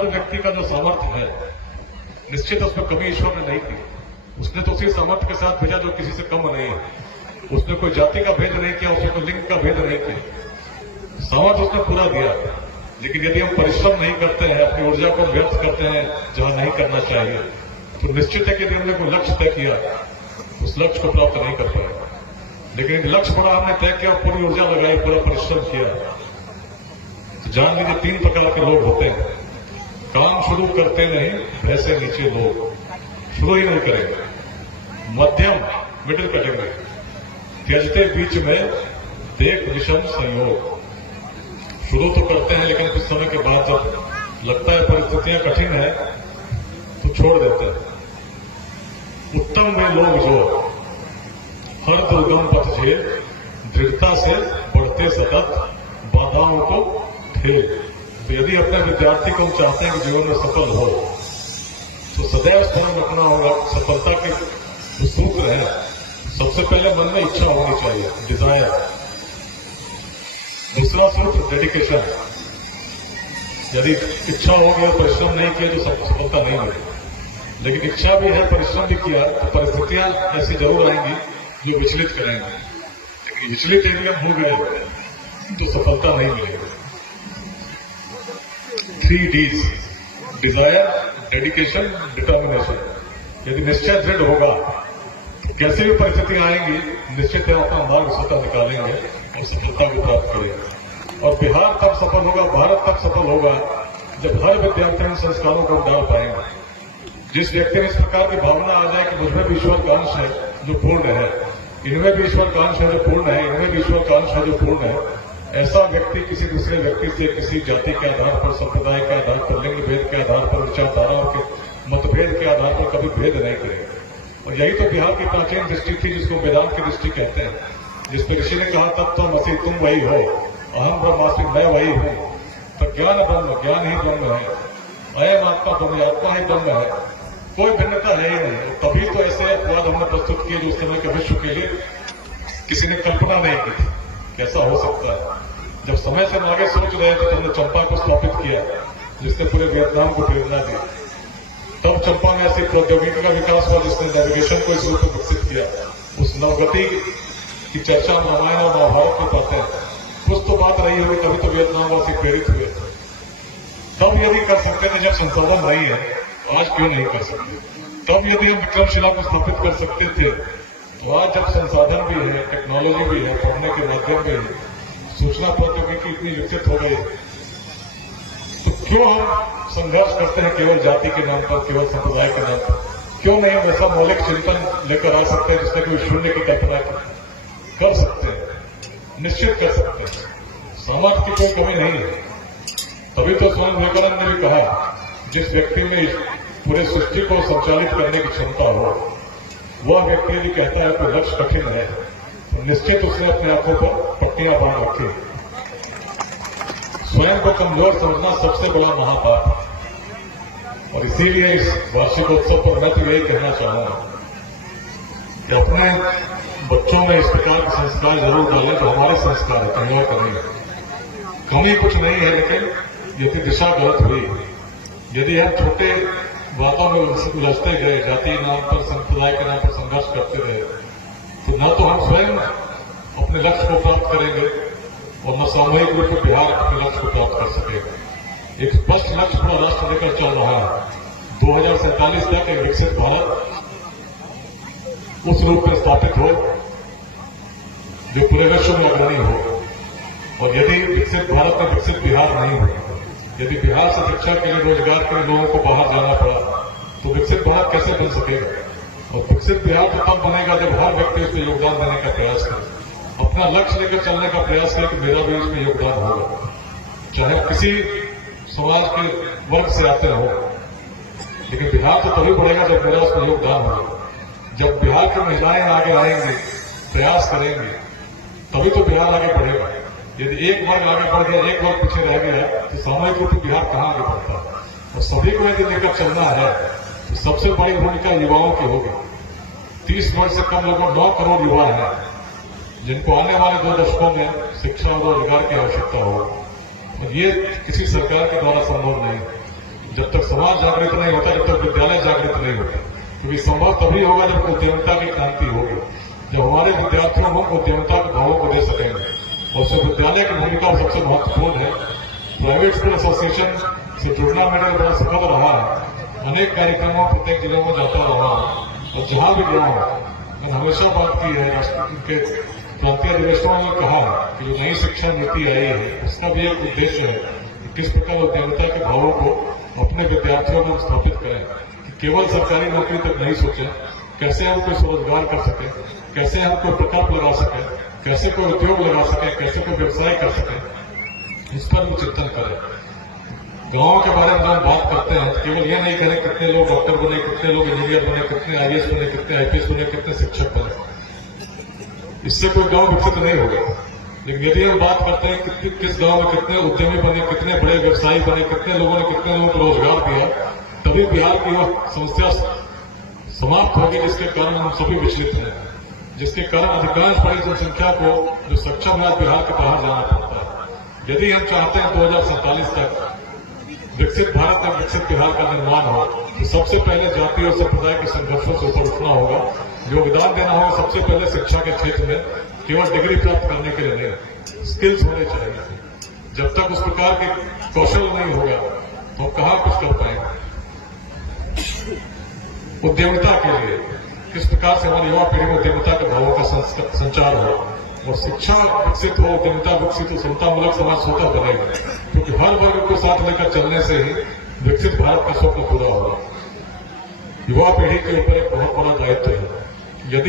हर व्यक्ति का जो सामर्थ्य है, निश्चित उसमें कमी ईश्वर ने नहीं की। उसने तो उसी सामर्थ्य के साथ भेजा जो किसी से कम नहीं है। उसने कोई जाति का भेद नहीं किया, उसने कोई लिंग का भेद नहीं किया। सामर्थ्य उसने पूरा दिया। लेकिन यदि हम परिश्रम नहीं करते हैं, अपनी ऊर्जा को व्यर्थ करते हैं जहां नहीं करना चाहिए, तो निश्चित है कि यदि हमने कोई लक्ष्य तय किया, उस लक्ष्य को प्राप्त नहीं कर पाएगा। लेकिन लक्ष्य पूरा हमने तय किया, पूरी ऊर्जा लगाई, पूरा परिश्रम किया, तो जान लीजिए 3 प्रकार के लोग होते हैं। काम शुरू करते नहीं, वैसे नीचे लोग शुरू ही नहीं करेंगे। मध्यम, मिडिल कैटेगरी, त्यजते बीच में, देख विषम संयोग। शुरू तो करते हैं, लेकिन कुछ समय के बाद जब लगता है परिस्थितियां कठिन है, तो छोड़ देते हैं। उत्तम वे लोग जो हर दुर्गम पथ झेल, दृढ़ता से बढ़ते सतत, बाधाओं को ठेल। तो यदि अपने विद्यार्थी को चाहते हैं कि जीवन में सफल हो, तो सदैव स्मरण रखना होगा सफलता के जो सूत्र है, सबसे पहले मन में इच्छा होनी चाहिए, डिजायर। दूसरा सूत्र डेडिकेशन। यदि इच्छा होगी और परिश्रम नहीं किया तो सफलता नहीं मिलेगी। लेकिन इच्छा भी है, परिश्रम भी किया, तो परिस्थितियां ऐसी जरूर आएंगी जो विचलित करेंगे। लेकिन विचलित यदि हम हो गए तो सफलता नहीं मिलेगी। 3 Ds, डिजायर, डेडिकेशन, डिटर्मिनेशन। यदि निश्चय दृढ़ होगा तो कैसी भी परिस्थितियां आएंगी, निश्चित है अपना मार्ग स्वतः निकालेंगे और सफलता को प्राप्त करेंगे। और बिहार तब सफल होगा, भारत तब सफल होगा, जब हर विद्यार्थी इन संस्कारों को डाल पाएंगे। जिस व्यक्ति में इस प्रकार की भावना आ जाए कि मुझमें भी ईश्वर का अंश है जो पूर्ण है, इनमें भी ईश्वर का अंश है जो पूर्ण है, इनमें भी ईश्वर का अंश है जो पूर्ण है, ऐसा व्यक्ति किसी दूसरे व्यक्ति से किसी जाति के आधार पर, संप्रदाय के आधार पर, लिंग भेद के आधार पर, विचारधाराओं के मतभेद के आधार पर कभी भेद नहीं करेगा। और यही तो बिहार की प्राचीन दृष्टि थी, जिसको वेदांत की दृष्टि कहते हैं, जिसपे ऋषि ने कहा तत्त्वमसि, तुम वही हो, अहम ब्रह्मास्मि, मैं वही हूं। तो ज्ञान ब्रह्म, ज्ञान ही ब्रह्म है, अयम आत्मा ब्रह्म, आत्मा ही ब्रह्म है, कोई भिन्नता है ही नहीं। तभी तो ऐसे अपवाद हमने प्रस्तुत किए जो उस समय के विश्व के लिए किसी ने कल्पना नहीं की थी। कैसा हो सकता है? जब समय से आगे सोच रहे थे तो हमने चंपा को स्थापित किया, जिसने पूरे वियतनाम को प्रेरणा दी। तब चंपा में ऐसी प्रौद्योगिकी का विकास हुआ जिसने नेविगेशन को इस रूप में विकसित किया। उस नवगति की चर्चा हम रामायण और महाभारत में पाते हैं। कुछ तो बात रही होगी, तभी तो वियतनामवासी प्रेरित हुए। तब यदि कर सकते थे जब संसाधन नहीं है, आज क्यों नहीं कर सकते? तब यदि हम विक्रमशिला को स्थापित कर सकते थे, तो आज जब संसाधन भी है, टेक्नोलॉजी भी है, पढ़ने के माध्यम भी है, सूचना प्रौद्योगिकी इतनी विकसित हो गई, तो क्यों हम संघर्ष करते हैं केवल जाति के नाम पर, केवल संप्रदाय के नाम पर? क्यों नहीं हम ऐसा मौलिक चिंतन लेकर आ सकते हैं जिसमें कोई शून्य की कल्पना कर सकते हैं? निश्चित कर सकते हैं। सामर्थ्य की कोई कमी नहीं है। तभी तो स्वामी विवेकानंद ने भी कहा, जिस व्यक्ति में पूरे सृष्टि को संचालित करने की क्षमता हो, वह व्यक्ति यदि कहता है कि लक्ष्य कठिन है, तो निश्चित उसने अपने आंखों पर पट्टियां बांध रखी। स्वयं को कमजोर समझना सबसे बड़ा महापाप है। और इसीलिए इस वार्षिकोत्सव पर मैं तो यही कहना चाहूंगा कि अपने बच्चों में इस प्रकार के संस्कार जरूर डालें जो हमारे संस्कार है, कहीं और का नहीं है। कमी कुछ नहीं है, लेकिन यदि दिशा गलत हुई, यदि हम छोटे बातों में उलझते गए, जाति नाम पर, संप्रदाय के नाम पर संघर्ष करते रहे, तो न तो हम स्वयं अपने लक्ष्य को प्राप्त करेंगे और न सामूहिक रूप में बिहार अपने लक्ष्य को प्राप्त कर सकेगा। एक स्पष्ट लक्ष्य पूरा राष्ट्र लेकर चल रहा है। 2047 तक एक विकसित भारत उस रूप में स्थापित हो जो पूरे विश्व में अग्रणी हो। और यदि विकसित भारत में विकसित बिहार नहीं हो, यदि बिहार से शिक्षा के लिए, रोजगार के लिए लोगों को बाहर जाना पड़ा, तो विकसित भारत कैसे बन सकेगा? और विकसित बिहार तो तब बनेगा जब हर व्यक्ति उसमें योगदान देने का प्रयास करे, अपना लक्ष्य लेकर चलने का प्रयास करे कि मेरा भी इसमें योगदान होगा, चाहे किसी समाज के वर्ग से आते हो। लेकिन बिहार तो तभी बढ़ेगा जब मेरा उसमें योगदान होगा। जब बिहार की महिलाएं आगे आएंगी, प्रयास करेंगी, तभी तो बिहार आगे बढ़ेगा। यदि एक वर्ग आगे बढ़ गया, एक वर्ग पीछे रह गया, तो सामूहिक रूप से बिहार कहां आगे बढ़ता है? और सभी को यदि लेकर चलना है तो सबसे बड़ी भूमिका युवाओं की होगी। 30 वर्ष से कम लोगों 9 करोड़ युवा हैं जिनको आने वाले 2 दशकों में शिक्षा और रोजगार की आवश्यकता हो। और ये किसी सरकार के द्वारा संभव नहीं। जब तक समाज जागृत नहीं होता, जब तक विद्यालय जागृत नहीं होता, क्योंकि संभव तभी होगा जब उद्यमिता की क्रांति होगी, जब हमारे विद्यार्थियों को उद्यमिता के भावों को दे सकेंगे। और उसमें विद्यालय की भूमिका सबसे महत्वपूर्ण है। प्राइवेट स्कूल एसोसिएशन से जुड़ना मेरे लिए बड़ा सफल रहा है। अनेक कार्यक्रमों प्रत्येक जिलों में जाता रहा हूं और जहां भी गया हूं मैंने हमेशा बात की है, राष्ट्रपति के क्रांति अधिवेशनों में कहा है कि जो नई शिक्षा नीति आई है उसका भी एक उद्देश्य है कि किस प्रकार उद्यमिता के भावों को अपने विद्यार्थियों में स्थापित करें, कि केवल सरकारी नौकरी तक नहीं सोचें, कैसे हम कोई स्वरोजगार कर सके, कैसे हम कोई प्रकल्प लगा सके, कैसे कोई उद्योग लगा सके, कैसे कोई व्यवसाय कर सके, इस पर भी चिंतन करें। गांव के बारे में जब हम बात करते हैं तो केवल ये नहीं करें कितने लोग डॉक्टर बने, कितने लोग इंजीनियर बने, कितने आईएएस बने, कितने आईपीएस बने, कितने शिक्षक बने, इससे कोई गांव विकसित नहीं होगा। लेकिन यदि हम बात करते हैं कि किस गांव में कितने उद्यमी बने, कितने बड़े व्यवसायी बने, कितने लोगों ने कितने लोगों को रोजगार दिया, तभी बिहार की वह समस्या समाप्त होगी जिसके कारण हम सभी विचलित हैं, जिसके कारण अधिकांश बड़ी जनसंख्या को जो सक्षम है बिहार के बाहर जाना पड़ता है। यदि हम चाहते हैं 2047 तक विकसित भारत में विकसित बिहार का निर्माण हो तो सबसे पहले जाति और संप्रदाय के संघर्षों से ऊपर उठना होगा, योगदान देना होगा सबसे पहले शिक्षा के क्षेत्र में, केवल डिग्री प्राप्त करने के लिए नहीं, स्किल्स होने चाहिए। जब तक उस प्रकार के कौशल नहीं होगा तो हम कहां कुछ कर पाएंगे। उद्यमिता के लिए किस प्रकार से हमारी युवा पीढ़ी में उद्यमिता के भावों का संचार हो और शिक्षा विकसित हो, उद्यमिता विकसित हो, समतामूलक समाज स्वतः बनेगा, क्योंकि हर वर्ग को साथ लेकर चलने से ही विकसित भारत का स्वप्न पूरा होगा। युवा पीढ़ी के ऊपर एक बहुत बड़ा दायित्व है।